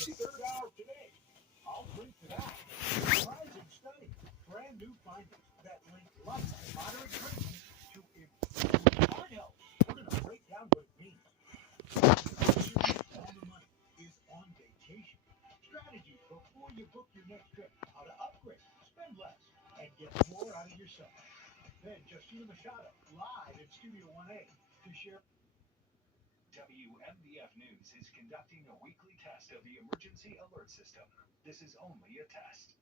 Third hour today. I'll link to that. Surprising study. Brand new findings that link light and moderate drinking to improve heart health. We're going to break down what it means. All the money is on vacation. Strategies before you book your next trip. How to upgrade, spend less, and get more out of yourself. Then Justina Machado, live in Studio 1A to share. WMBF News is conducting a weekly test of the emergency alert system. This is only a test.